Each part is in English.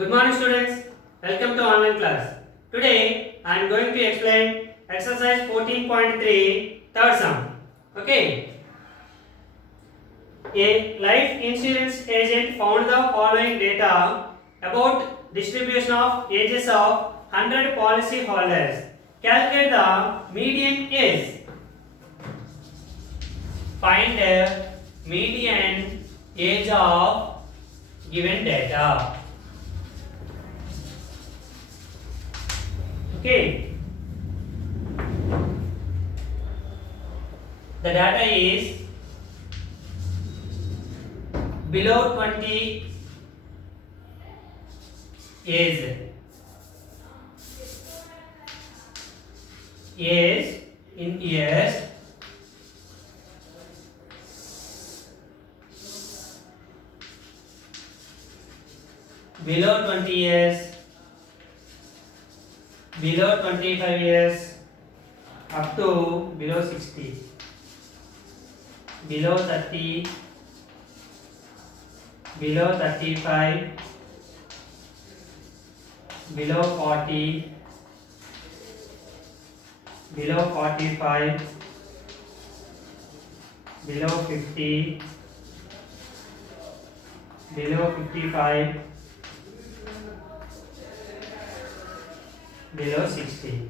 Good morning students. Welcome to online class. Today I am going to explain exercise 14.3 third sum. Okay. A life insurance agent found the following data about distribution of ages of 100 policy holders. Calculate the median age. Find the median age of given data. Okay. The data is below 20 age. Age in years. Below 20 years. Below 25 years up to below 60, below 30, below 35, below 40, below 45, below 50, below 55, below 60.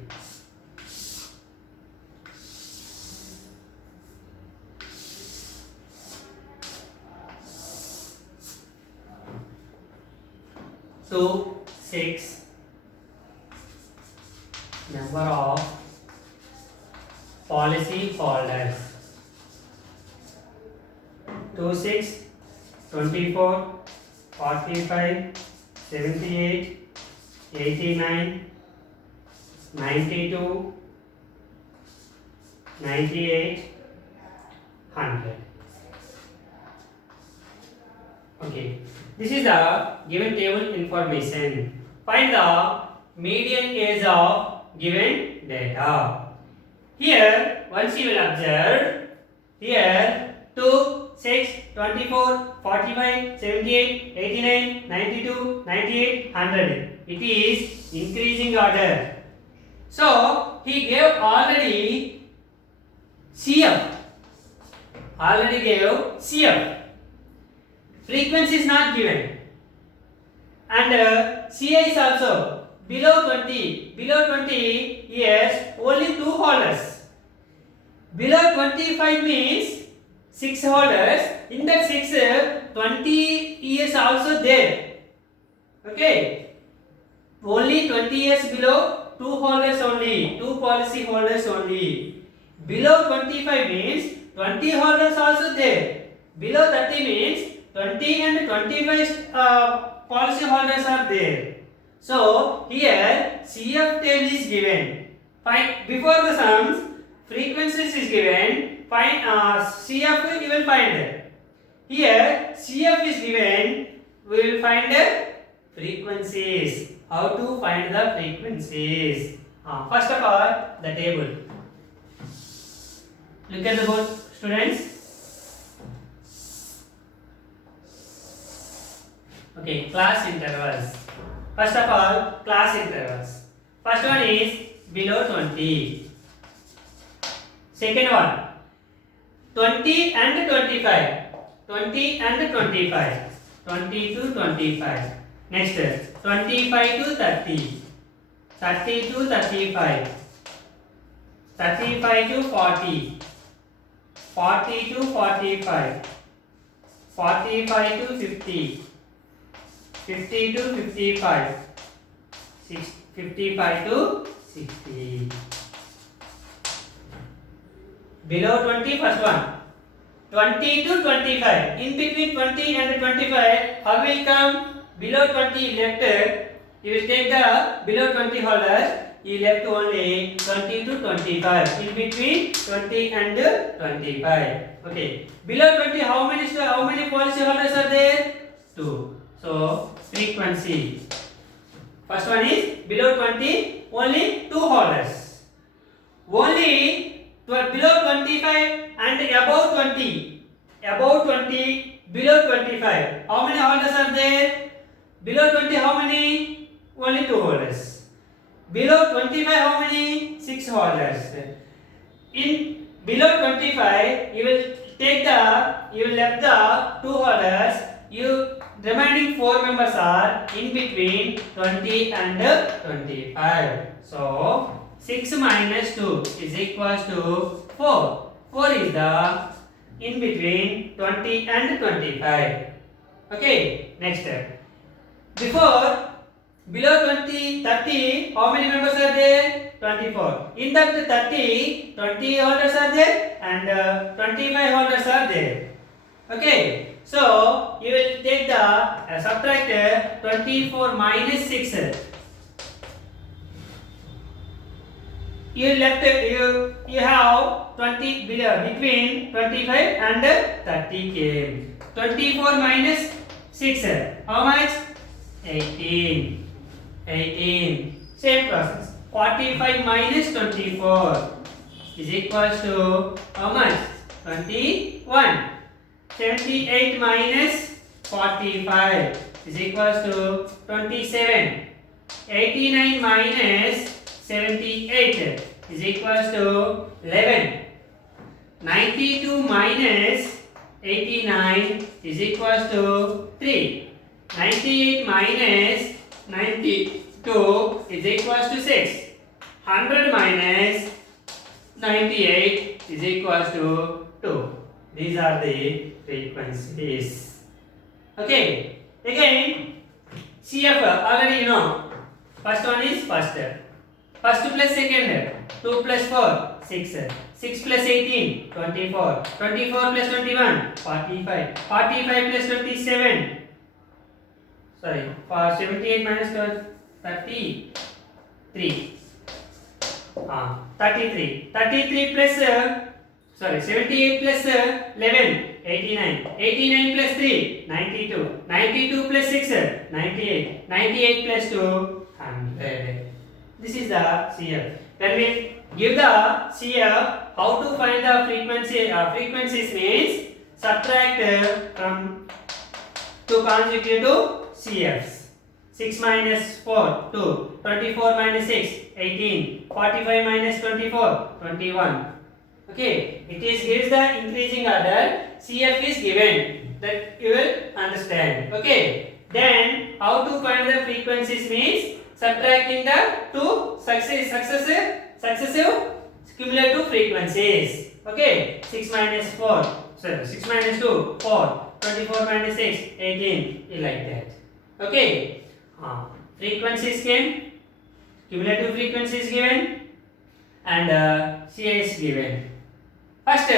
So 6 number of policy holders. 2 6 24 45 78 89 92 98 100. Okay, this is the given table information. Find the median age of given data. Here once you will observe, here 2 6 24 45 78 89 92 98 100. It is increasing order. So he gave already CF. Already gave CF. Frequency is not given. And CI is also below 20. Below 20 years only 2 holders. Below 25 means 6 holders. In that 6, 20 years also there. Okay. Only 20 years below. 2 holders only, 2 policy holders only. Below 25 means 20 holders also there. Below 30 means 20 and 25 policy holders are there. So here CF table is given. Find before the sums, frequencies is given. Find CF you will find. Here CF is given. We will find frequencies. How to find the frequencies? First of all, the table. Look at the board, students. Okay, class intervals. First of all, class intervals. First one is below 20. Second one, 20 and 25. 20 and 25. 20 to 25. Next, 25 to 30, 30 to 35, 35 to 40, 40 to 45, 45 to 50, 50 to 55, 55 to 60. Below 20, first one. 20 to 25. In between 20 and 25, how will come? Below 20 left, you will take the below 20 holders, you left only 20 to 25. In between 20 and 25. Okay. Below 20, how many policy holders are there? 2. So frequency. First one is below 20, only 2 holders. Only below 25 and above 20. Above 20, below 25. How many holders are there? Below 20 how many? Only 2 holders. Below 25 how many? 6 holders. In below 25 you will left the 2 holders. You remaining 4 members are in between 20 and 25. So 6 minus 2 is equals to 4. 4 is the in between 20 and 25. Okay, next step. Before below 30, how many members are there? 24. In that 30, 20 holders are there and 25 holders are there. Okay, so you will take the subtract 24 minus 6. You have 20 between 25 and 30 came. 24 minus 6, how much? 18. Same process. 45 minus 24 is equals to how much? 21. 78 minus 45 is equals to 27. 89 minus 78 is equals to 11. 92 minus 89 is equals to 3. 98 minus 92 is equals to 6. 100 minus 98 is equals to 2. These are the frequencies. Okay. Again, CF already you know. First one is first. First plus second. 2 plus 4, 6. 6 plus 18, 24. 24 plus 21, 45. 45 plus 27. Sorry, for 78 minus 12, 33. 33. 33 plus 78 plus 11, 89. 89 plus 3, 92. 92 plus 6, 98. 98 plus 2, 100. This is the CF. When we give the CF, how to find the frequency? Frequencies means subtract from 2 consecutive CFs. 6 minus 4, 2. 24 minus 6, 18. 45 minus 24, 21. Okay, it gives the increasing order. CF is given. That you will understand. Okay. Then how to find the frequencies means subtracting the two successive cumulative frequencies. Okay. 6 minus 4. Sorry, 6 minus 2, 4. 24 minus 6, 18. Like that. Okay. Frequencies came. Cumulative frequencies given. And CA is given. First,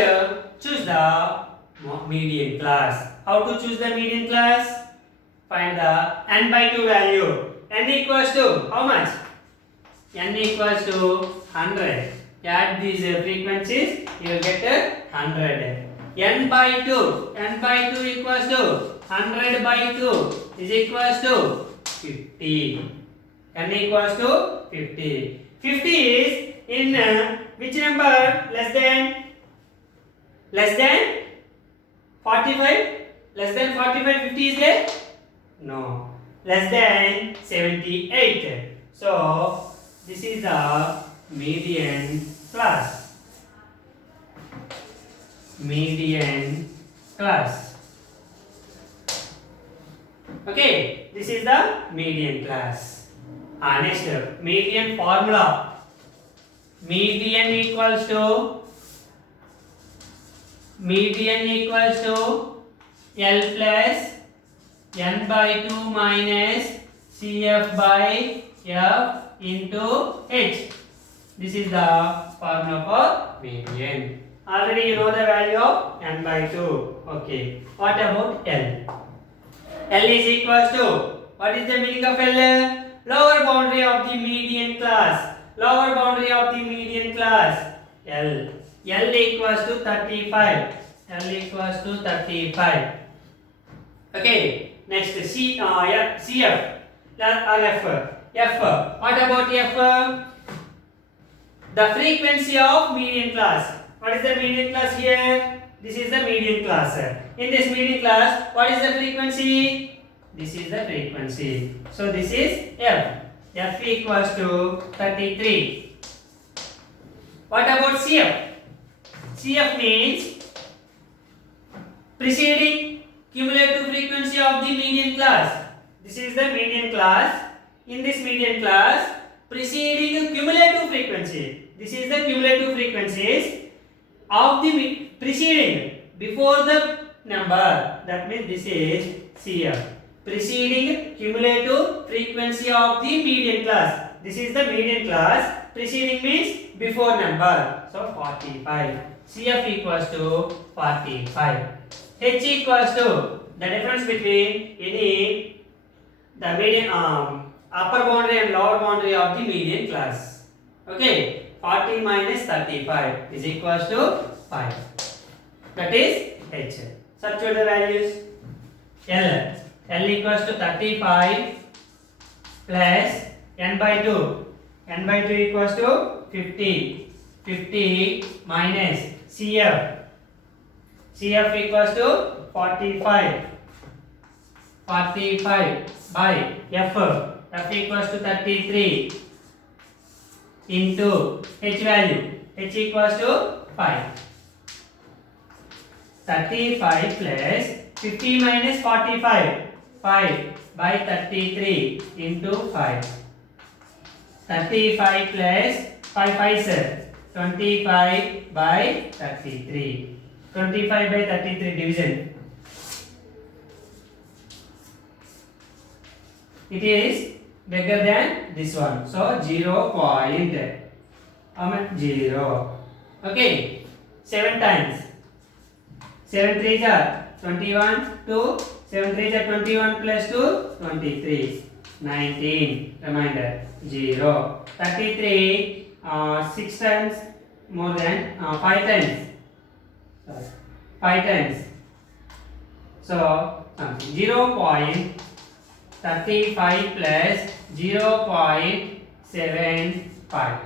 choose the median class. How to choose the median class? Find the n by 2 value. N equals to how much? N equals to 100. Add these frequencies, you will get 100. N by 2. N by 2 equals to 100 by 2 is equals to 50. N equals to 50. 50 is in which number? Less than 45? Less than 45, 50 is there? No. Less than 78. So, this is the median class. Median class. Okay, this is the median class. Next, median formula. Median equals to L plus n by 2 minus CF by F into H. This is the formula for median. Already you know the value of n by 2. Okay. What about L? L is equals to, what is the meaning of L? Lower boundary of the median class. Lower boundary of the median class. L. L equals to 35. L equals to 35. Okay. Next, CF or F. F. What about F? The frequency of median class. What is the median class here? This is the median class. In this median class, what is the frequency? This is the frequency. So this is F. F equals to 33. What about CF? CF means preceding cumulative frequency of the median class. This is the median class. In this median class, preceding cumulative frequency. This is the cumulative frequencies of the preceding before the number. That means this is CF. Preceding cumulative frequency of the median class. This is the median class. Preceding means before number. So 45. CF equals to 45. H equals to the difference between the median upper boundary and lower boundary of the median class. Okay. 40 minus 35 is equals to 5. That is H. Substitute the values. L. L equals to 35 plus n by 2. N by 2 equals to 50. 50 minus CF. CF equals to 45. 45 by F. F equals to 33 into H value. H equals to 5. 35 plus 50 minus 45. 5 by 33 into 5. 35 plus 5 5 sir. 25 by 33. 25 by 33 division. It is bigger than this one. So 0.0. Okay. 7 times. 7 3s are 21 2. 7 3s are 21 plus 2 23. 19. Reminder 0. 33 6 times more than 5 times. 5 times. So 0.35 plus 0.75.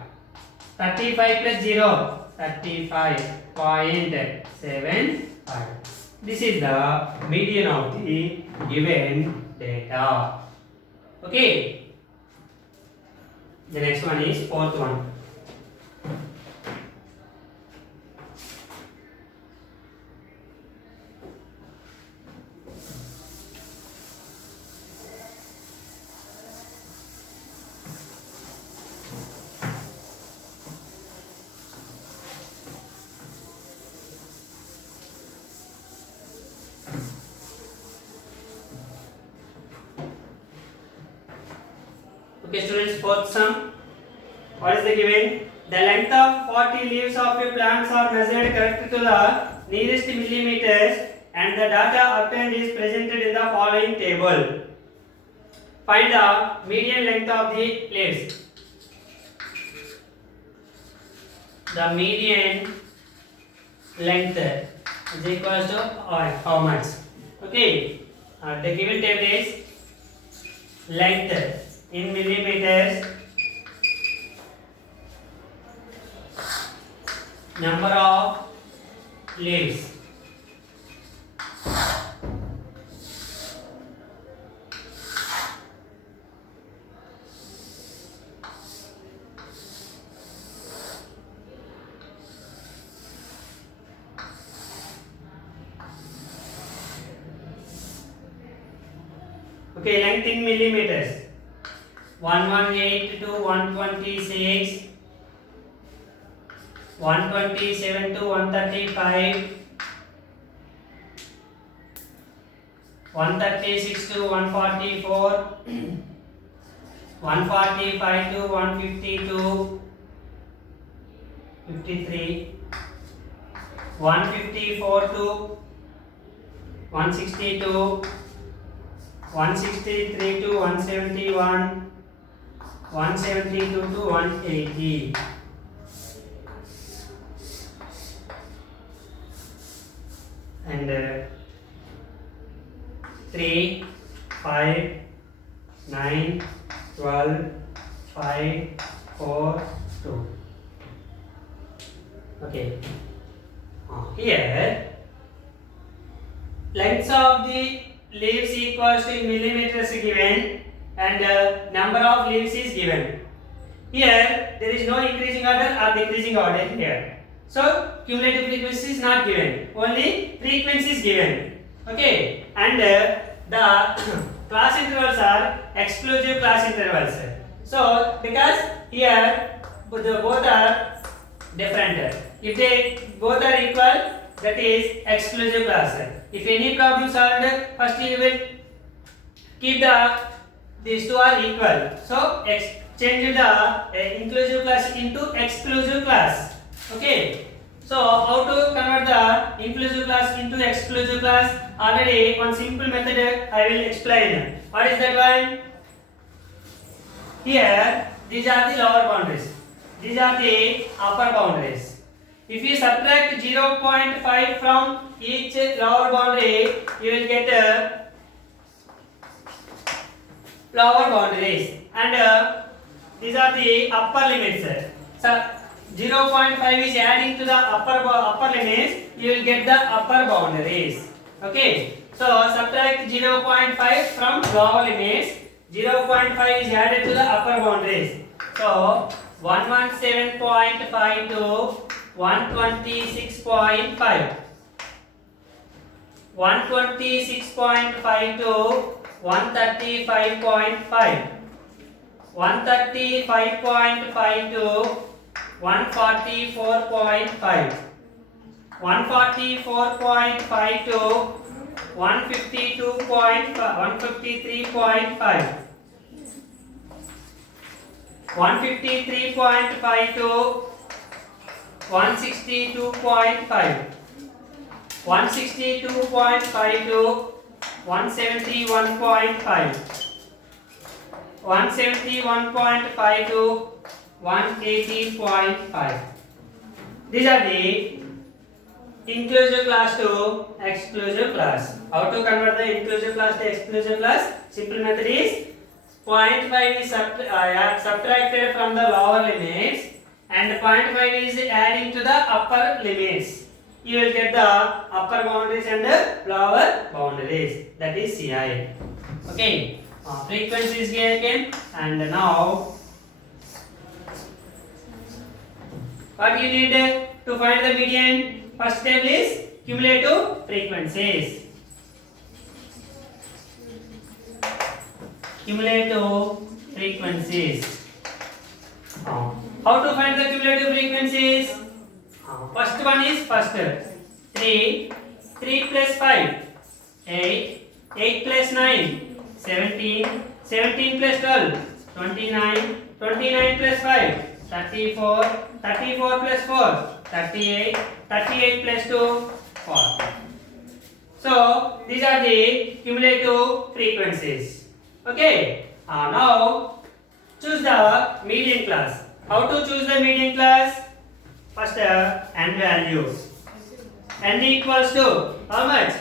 35 plus 0. 35.75. This is the median of the given data. Okay. The next one is fourth one. Okay, students, fourth sum. What is the given? The length of 40 leaves of a plant are measured correct to the nearest millimeters, and the data obtained is presented in the following table. Find the median length of the leaves. The median length is equal to how much? Okay, the given table is length in millimeters, number of leaves. Okay, length in millimeters. 118 to 126, 127 to 135, 136 to 144, 145 to 152, 53, 154 to 162, 163 to 171, 172 to 180. And 3, 5, 9, 12, 5, 4, 2. Okay. Here, lengths of the leaves equals to in millimeters given, and number of leaves is given. Here there is no increasing order or decreasing order here. So cumulative frequency is not given, only frequency is given. Okay, and the class intervals are exclusive class intervals. So because here both are different. If they both are equal, that is exclusive class. If any problem solved, first you will keep these two are equal. So change the inclusive class into exclusive class. Okay. So how to convert the inclusive class into exclusive class? Already one simple method I will explain. What is that one? Here these are the lower boundaries. These are the upper boundaries. If you subtract 0.5 from each lower boundary, you will get lower boundaries, and these are the upper limits. So 0.5 is adding to the upper limits, you will get the upper boundaries. Okay, so subtract 0.5 from lower limits, 0.5 is added to the upper boundaries. So 117.5 to 126.5, 126.5 to 135.5, 135.5 to 144.5, 144.5 to 153.5, 153.5 to 162.5, 162.5 to 171.5, 171.5 to 180.5. These are the inclusive class to exclusive class. How to convert the inclusive class to exclusive class? Simple method is 0.5 is subtracted from the lower limits, and 0.5 is adding to the upper limits. You will get the upper boundaries and the lower boundaries. That is CI. Okay. Frequency is given, and now what you need to find the median? First table is cumulative frequencies. Cumulative frequencies. How to find the cumulative frequencies? First one is first 3, 3 plus 5, 8, 8 plus 9, 17, 17 plus 12, 29, 29 plus 5, 34, 34 plus 4, 38, 38 plus 2, 4. So these are the cumulative frequencies. Okay. Now choose the median class. How to choose the median class? First n values. N equals to how much?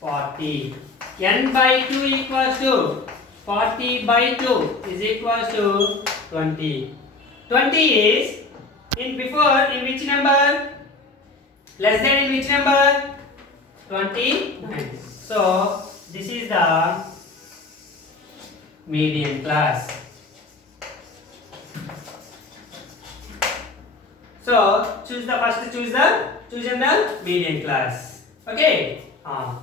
40. N by 2 equals to 40 by 2 is equals to 20. 20 is in which number? Less than in which number? 29. So this is the median class. So choose the median class. Okay.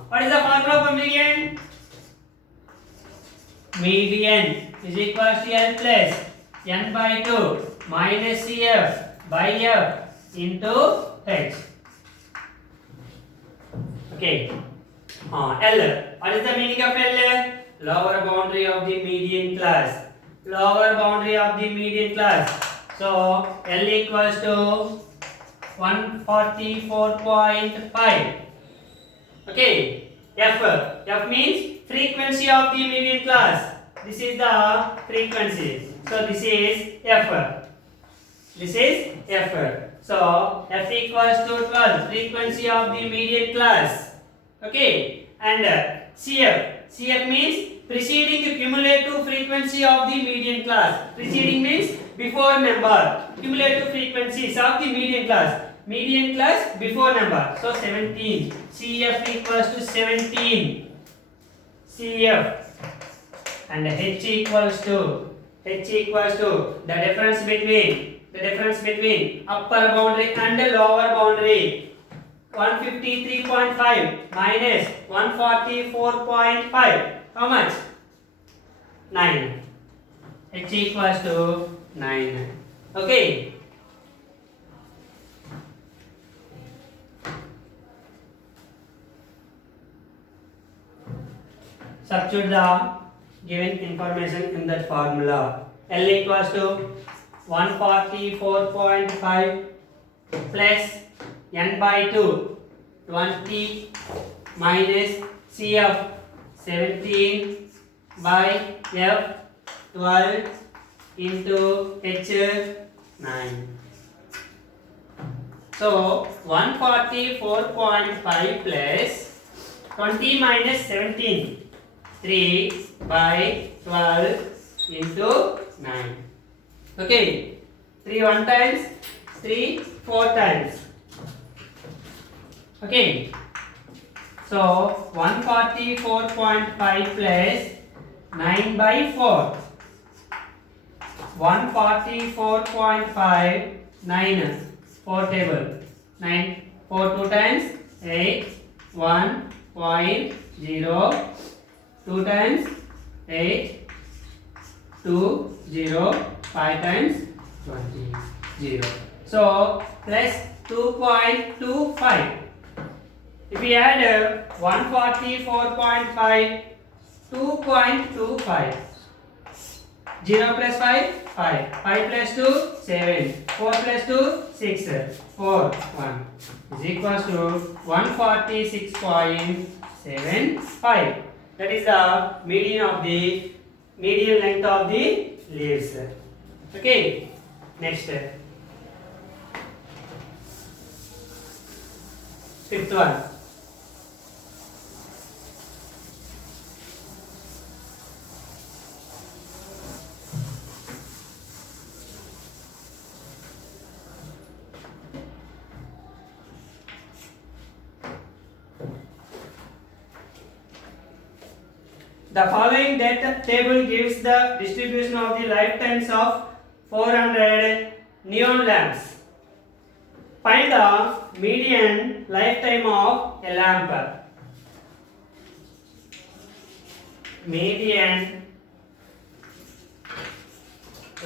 What is the formula for median? Median is equals to L plus n by 2 minus CF by F into H. Okay. L. What is the meaning of L? Lower boundary of the median class. Lower boundary of the median class. So L equals to 144.5. Okay. F means frequency of the median class. This is the frequency. So this is F. This is F. So F equals to 12, frequency of the median class. Okay. And CF. CF means preceding cumulative frequency of the median class. Preceding means before number. Cumulative frequencies of the median class. Median class before number. So 17. CF equals to 17. CF, and H equals to the difference between upper boundary and lower boundary. 153.5 minus 144.5. How much? 9. H equals to 9. Okay. Substitute the given information in that formula. L equals to 144.5 plus n by 2, 20 minus CF 17 by F 12 into H 9. So 144.5 plus 20 minus 17, 3 by 12 into 9. Okay, 3 1 times, 3 4 times. Okay, so 144.5 plus 9 by 4. 144.5, 9, 4 table. 9, 4 2 times, 8, 1.0, 2 times, 8, 2, 0, 5 times, 20, 0. So, plus 2.25. If we add 144.5, 2.25. 0 plus 5, 5. 5 plus 2, 7. 4 plus 2, 6. 4, 1 is equals to 146.75. That is the median length of the leaves. Okay, next. Fifth one. The following data table gives the distribution of the lifetimes of 400 neon lamps. Find the median lifetime of a lamp. Median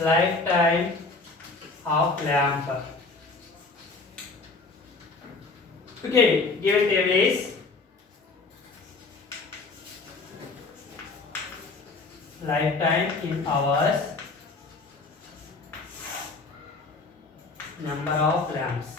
lifetime of lamp. Okay, given table is lifetime in hours, number of lamps.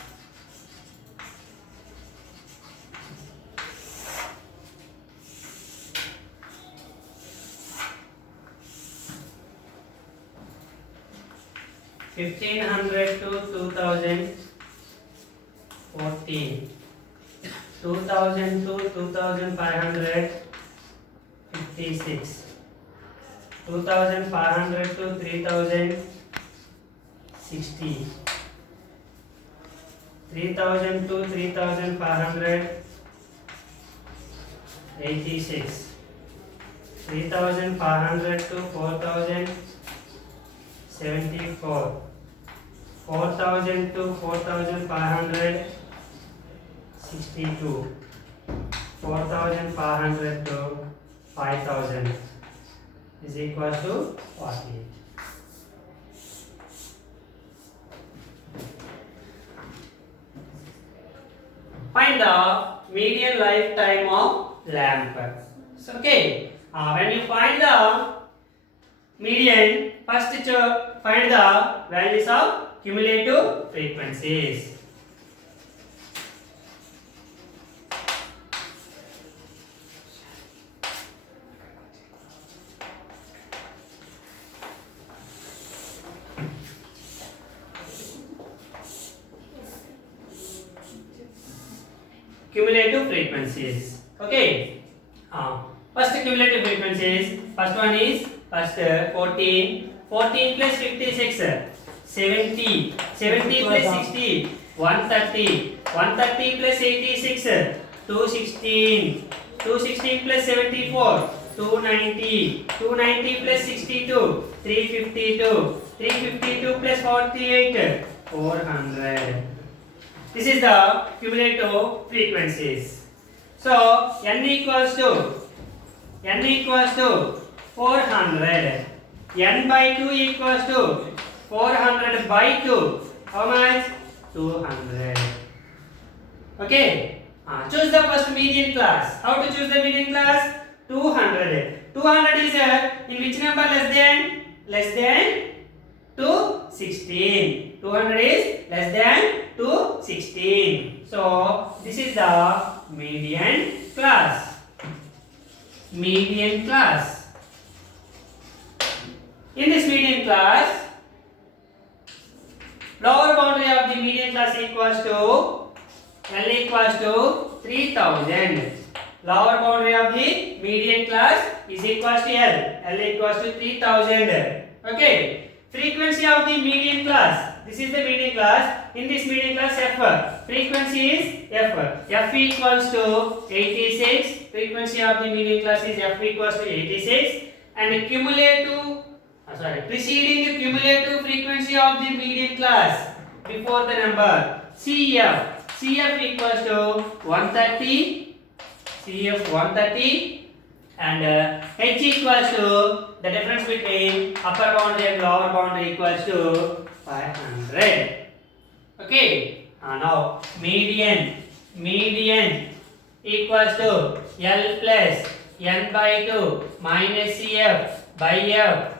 $1,500 to 2014, 2000 to 2556, 2500 to 3060, 3000 to 3586, 3500 to 4074, 4000 to 4562, 4500 to 5000 is equal to 48. Find the median lifetime of lamp. So, okay, when you find the median, first find the values of cumulative frequencies. Cumulative frequencies. Okay. First cumulative frequencies. First one is 14. 14 plus 56. 70. 70 plus 60. 130. 130 plus 86. 216. 216 plus 74. 290. 290 plus 62, 352. 352 plus 48, 400. This is the cumulative frequencies. So n equals to 400. N by 2 equals to 400 by 2. How much? 200. Okay. Choose the first median class. How to choose the median class? 200. 200 is in which number less than? Less than to 16. 200 is less than to 16. So this is the median class. Median class. In this median class, lower boundary of the median class equals to L equals to 3000. Lower boundary of the median class is equals to L. L equals to 3000. Okay. Frequency of the median class. This is the median class. In this median class, F. Frequency is F. F equals to 86. Frequency of the median class is F equals to 86. And preceding cumulative frequency of the median class before the number CF. CF equals to 130. CF 130. And H equals to the difference between upper boundary and lower boundary equals to 500. Okay. Now median equals to L plus N by 2 minus CF by F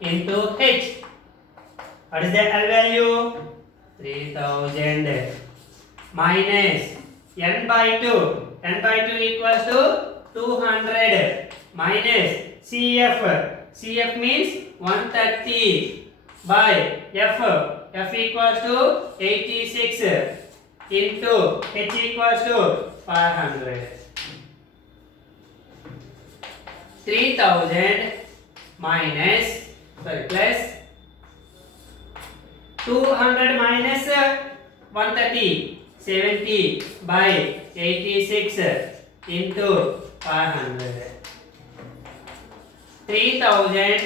into H. What is that L value? 3000 minus N by 2. N by 2 equals to 200 minus CF means 130 by F equals to 86 into H equals to 500. 3000 minus plus 200 minus 130, 70 by 86 into 500. 3000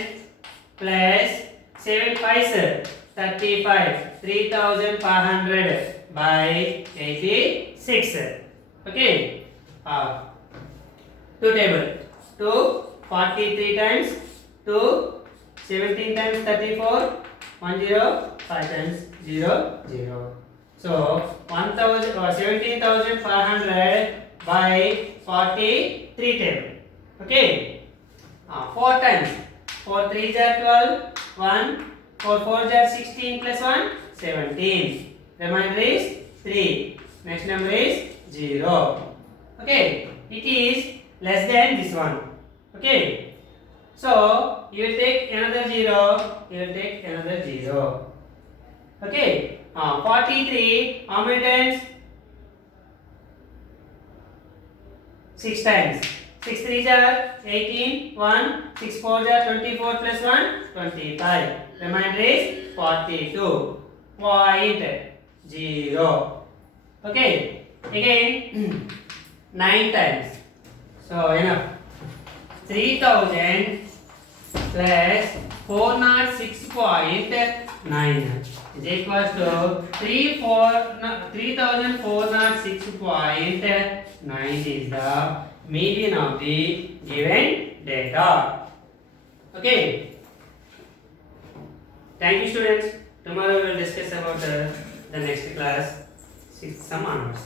plus 7 5s 35. 3500 by 86. Okay. Two table. 2 43 times 2 17 times 34 10 5 times 0 0. So 17,500 by 43 table. Okay. 4 times 4 3s are 12 1 4 4s are 16 plus 1 17. Remainder is 3. Next number is 0. Okay. It is less than this one. Okay. So you will take another 0. You will take another 0. Okay. 43. How many times? 6 times. 6 3s are 18. 1. 6 4s are 24 plus 1 25. Remainder is 42.0. Okay. Again 9 times. So enough. 3000 plus 406.9 is equals to 300406.9 is the median of the given data. Okay. Thank you, students. Tomorrow we will discuss about the next class, 6th sum onwards.